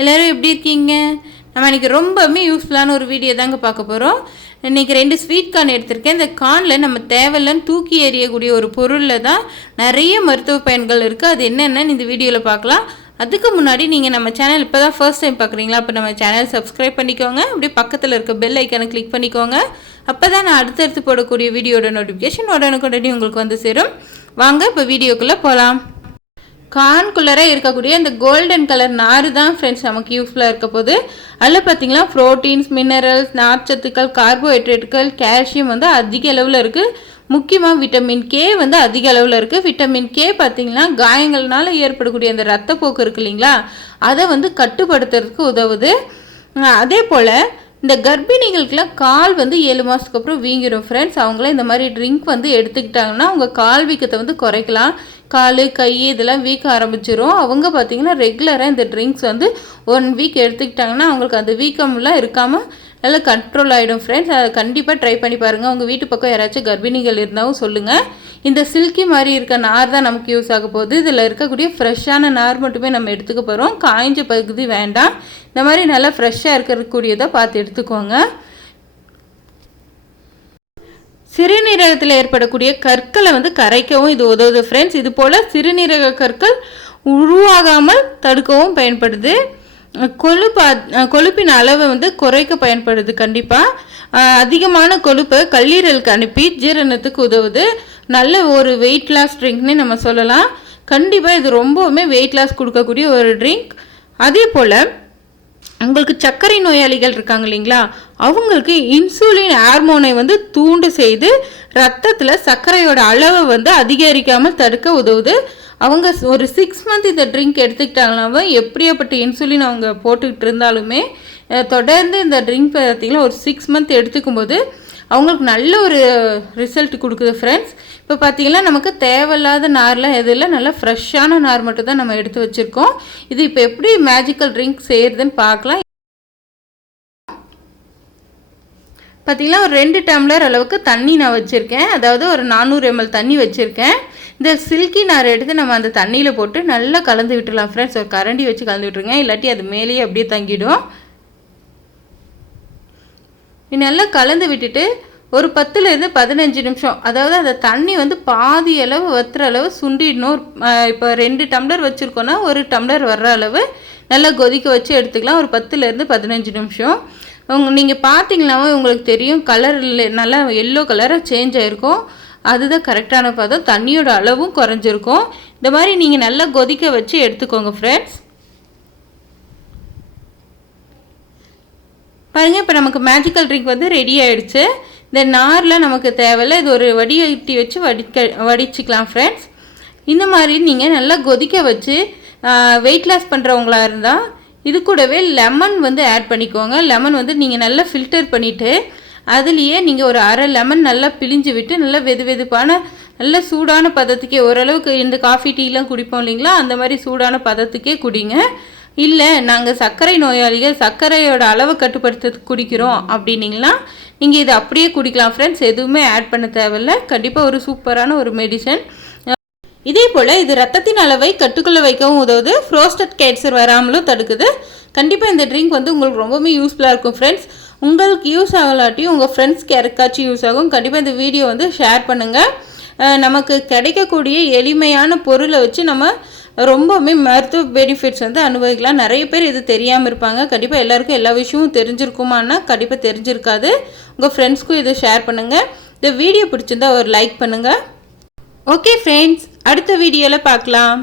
எல்லோரும் எப்படி இருக்கீங்க? நம்ம இன்றைக்கி ரொம்பவுமே யூஸ்ஃபுல்லான ஒரு வீடியோ தாங்க பார்க்க போகிறோம். இன்றைக்கி 2 ஸ்வீட் கார்ன் எடுத்திருக்கேன். இந்த கார்னில் நம்ம தேவையில்லன்னு தூக்கி எறியக்கூடிய ஒரு பொருளில் தான் நிறைய மருத்துவ பயன்கள் இருக்குது. அது என்னென்னு இந்த வீடியோவில் பார்க்கலாம். அதுக்கு முன்னாடி நீங்கள் நம்ம சேனல் இப்போ தான் ஃபர்ஸ்ட் டைம் பார்க்குறீங்களா? அப்போ நம்ம சேனல் சப்ஸ்கிரைப் பண்ணிக்கோங்க. அப்படியே பக்கத்தில் இருக்க பெல் ஐக்கானை கிளிக் பண்ணிக்கோங்க. அப்போ தான் நான் அடுத்தடுத்து போடக்கூடிய வீடியோட நோட்டிஃபிகேஷன் உடனுக்குடனே உங்களுக்கு வந்து சேரும். வாங்க இப்போ வீடியோக்குள்ளே போகலாம். கார்ன்குள்ளே இருக்கக்கூடிய இந்த கோல்டன் கலர் நார் தான் ஃப்ரெண்ட்ஸ் நமக்கு யூஸ்ஃபுல்லாக இருக்க போது. அதில் பார்த்திங்கன்னா ப்ரோட்டீன்ஸ், மினரல்ஸ், நார்ச்சத்துக்கள், கார்போஹைட்ரேட்டுகள், கால்சியம் வந்து அதிக அளவில் இருக்குது. முக்கியமாக விட்டமின் கே வந்து அதிக அளவில் இருக்குது. விட்டமின் கே பார்த்திங்கன்னா காயங்கள்னால ஏற்படக்கூடிய அந்த ரத்தப்போக்கு இருக்குது இல்லைங்களா, அதை வந்து கட்டுப்படுத்துறதுக்கு உதவுது. அதே போல் இந்த கர்ப்பிணிகளுக்கெல்லாம் கால் வந்து 7 மாதத்துக்கு அப்புறம் வீங்கிடும் ஃப்ரெண்ட்ஸ். அவங்களாம் இந்த மாதிரி ட்ரிங்க் வந்து எடுத்துக்கிட்டாங்கன்னா அவங்க கால் வீக்கத்தை வந்து குறைக்கலாம். கால், கை இதெல்லாம் வீக்க ஆரம்பிச்சிடும். அவங்க பார்த்திங்கன்னா ரெகுலராக இந்த ட்ரிங்க்ஸ் வந்து 1 வீக் எடுத்துக்கிட்டாங்கன்னா அவங்களுக்கு அந்த வீக்கம்லாம் இருக்காமல் நல்லா கண்ட்ரோல் ஆகிடும் ஃப்ரெண்ட்ஸ். அதை கண்டிப்பாக ட்ரை பண்ணி பாருங்கள். உங்கள் வீட்டு பக்கம் யாராச்சும் கர்ப்பிணிகள் இருந்தாலும் சொல்லுங்கள். இந்த சில்கி மாதிரி இருக்க நார் தான் நமக்கு யூஸ் ஆக போகுது. இதில் இருக்கக்கூடிய ஃப்ரெஷ்ஷான நார் மட்டுமே நம்ம எடுத்துக்க போகிறோம். காய்ஞ்ச பகுதி வேண்டாம். இந்த மாதிரி நல்லா ஃப்ரெஷ்ஷாக இருக்கக்கூடியதை பார்த்து எடுத்துக்கோங்க. சிறுநீரகத்தில் ஏற்படக்கூடிய கற்களை வந்து கரைக்கவும் இது உதவுது ஃப்ரெண்ட்ஸ். இது போல் சிறுநீரக கற்கள் உருவாகாமல் தடுக்கவும் பயன்படுது. கொழுப்பின் அளவை வந்து குறைக்க பயன்படுது. கண்டிப்பாக அதிகமான கொழுப்பை கல்லீரலுக்கு அனுப்பி ஜீரணத்துக்கு உதவுது. நல்ல ஒரு வெயிட் லாஸ் ட்ரிங்க்னே நம்ம சொல்லலாம். கண்டிப்பாக இது ரொம்பவுமே வெயிட் லாஸ் கொடுக்கக்கூடிய ஒரு ட்ரிங்க். அதே போல் உங்களுக்கு சர்க்கரை நோயாளிகள் இருக்காங்க இல்லைங்களா, அவங்களுக்கு இன்சுலின் ஹார்மோனை வந்து தூண்டு செய்து ரத்தத்தில் சர்க்கரையோட அளவை வந்து அதிகரிக்காமல் தடுக்க உதவுது. அவங்க ஒரு 6 மந்த் இந்த ட்ரிங்க் எடுத்துக்கிட்டாங்கனாவே எப்படியாப்பட்ட இன்சுலின் அவங்க போட்டுக்கிட்டு இருந்தாலுமே தொடர்ந்து இந்த ட்ரிங்க் பார்த்திங்கன்னா ஒரு 6 மந்த் எடுத்துக்கும்போது அவங்களுக்கு நல்ல ஒரு ரிசல்ட் கொடுக்குது ஃப்ரெண்ட்ஸ். இப்போ பார்த்திங்கன்னா நமக்கு தேவையில்லாத நார்லாம் எதுவும் இல்லை, நல்லா ஃப்ரெஷ்ஷான நார் மட்டும் தான் நம்ம எடுத்து வச்சுருக்கோம். இது இப்போ எப்படி மேஜிக்கல் ட்ரிங்க் செய்கிறதுன்னு பார்க்கலாம். பார்த்திங்கன்னா ஒரு 2 டம்ளர் அளவுக்கு தண்ணி நான் வச்சுருக்கேன். அதாவது ஒரு 400 ml தண்ணி வச்சுருக்கேன். இந்த சில்கி நார் எடுத்து நம்ம அந்த தண்ணியில் போட்டு நல்லா கலந்து விட்டுடலாம் ஃப்ரெண்ட்ஸ். ஒரு கரண்டி வச்சு கலந்து விட்டுருங்க, இல்லாட்டி அது மேலேயே அப்படியே தங்கிடும். நல்லா கலந்து விட்டுட்டு ஒரு 10லேருந்து 15 நிமிஷம், அதாவது அந்த தண்ணி வந்து பாதி அளவு வத்துற அளவு சுண்டிடணும். இப்போ 2 டம்ளர் வச்சுருக்கோன்னா 1 டம்ளர் வர்ற அளவு நல்லா கொதிக்க வச்சு எடுத்துக்கலாம். ஒரு 10லேருந்து 15 நிமிஷம். நீங்கள் பார்த்தீங்கன்னாவே உங்களுக்கு தெரியும், கலர் நல்லா எல்லோ கலராக சேஞ்ச் ஆகிருக்கும். அதுதான் கரெக்டான பதம். தண்ணியோட அளவும் குறைஞ்சிருக்கும். இந்த மாதிரி நீங்கள் நல்லா கொதிக்க வச்சு எடுத்துக்கோங்க ஃப்ரெண்ட்ஸ். பாருங்கள், இப்போ நமக்கு மேஜிக்கல் ட்ரிங்க் வந்து ரெடி ஆகிடுச்சு. இந்த நாரில் நமக்கு தேவையில்லை. இது ஒரு வடிகட்டி வச்சு வடிச்சிக்கலாம் ஃப்ரெண்ட்ஸ். இந்த மாதிரி நீங்கள் நல்லா கொதிக்க வச்சு வெயிட் லாஸ் பண்ணுறவங்களா இருந்தால் இது கூடவே லெமன் வந்து ஆட் பண்ணிக்கோங்க. லெமன் வந்து நீங்கள் நல்லா ஃபில்டர் பண்ணிவிட்டு அதுலேயே நீங்கள் ஒரு அரை லெமன் நல்லா பிழிஞ்சு விட்டு நல்லா வெதுப்பான நல்ல சூடான பதத்துக்கே, ஓரளவுக்கு இந்த காஃபி டீலாம் குடிப்போம் இல்லைங்களா, அந்த மாதிரி சூடான பதத்துக்கே குடிங்க. இல்லை நாங்கள் சர்க்கரை நோயாளிகள் சர்க்கரையோட அளவை கட்டுப்படுத்த குடிக்கிறோம் அப்படின்னீங்களா நீங்கள் இதை அப்படியே குடிக்கலாம் ஃப்ரெண்ட்ஸ். எதுவுமே ஆட் பண்ண தேவையில்லை. கண்டிப்பாக ஒரு சூப்பரான ஒரு மெடிசன். இதே போல் இது ரத்தத்தின் அளவை கட்டுக்குள்ளே வைக்கவும் உதவுது. ப்ரோஸ்டேட் கேன்சர் வராமலும் தடுக்குது. கண்டிப்பாக இந்த ட்ரிங்க் வந்து உங்களுக்கு ரொம்பவே யூஸ்ஃபுல்லாக இருக்கும் ஃப்ரெண்ட்ஸ். உங்களுக்கு யூஸ் ஆகலாட்டியும் உங்கள் ஃப்ரெண்ட்ஸ்க்கு யாருக்காச்சும் யூஸ் ஆகும். கண்டிப்பாக இந்த வீடியோ வந்து ஷேர் பண்ணுங்கள். நமக்கு கிடைக்கக்கூடிய எளிமையான பொருளை வச்சு நம்ம ரொம்பவுமே மருத்துவ பெனிஃபிட்ஸ் வந்து அனுபவிக்கலாம். நிறைய பேர் இது தெரியாமல் இருப்பாங்க. கண்டிப்பாக எல்லாருக்கும் எல்லா விஷயமும் தெரிஞ்சிருக்குமான்னா கண்டிப்பாக தெரிஞ்சிருக்காது. உங்கள் ஃப்ரெண்ட்ஸ்க்கும் இதை ஷேர் பண்ணுங்கள். இந்த வீடியோ பிடிச்சிருந்தா ஒரு லைக் பண்ணுங்கள். ஓகே ஃப்ரெண்ட்ஸ், அடுத்த வீடியோவில் பார்க்கலாம்.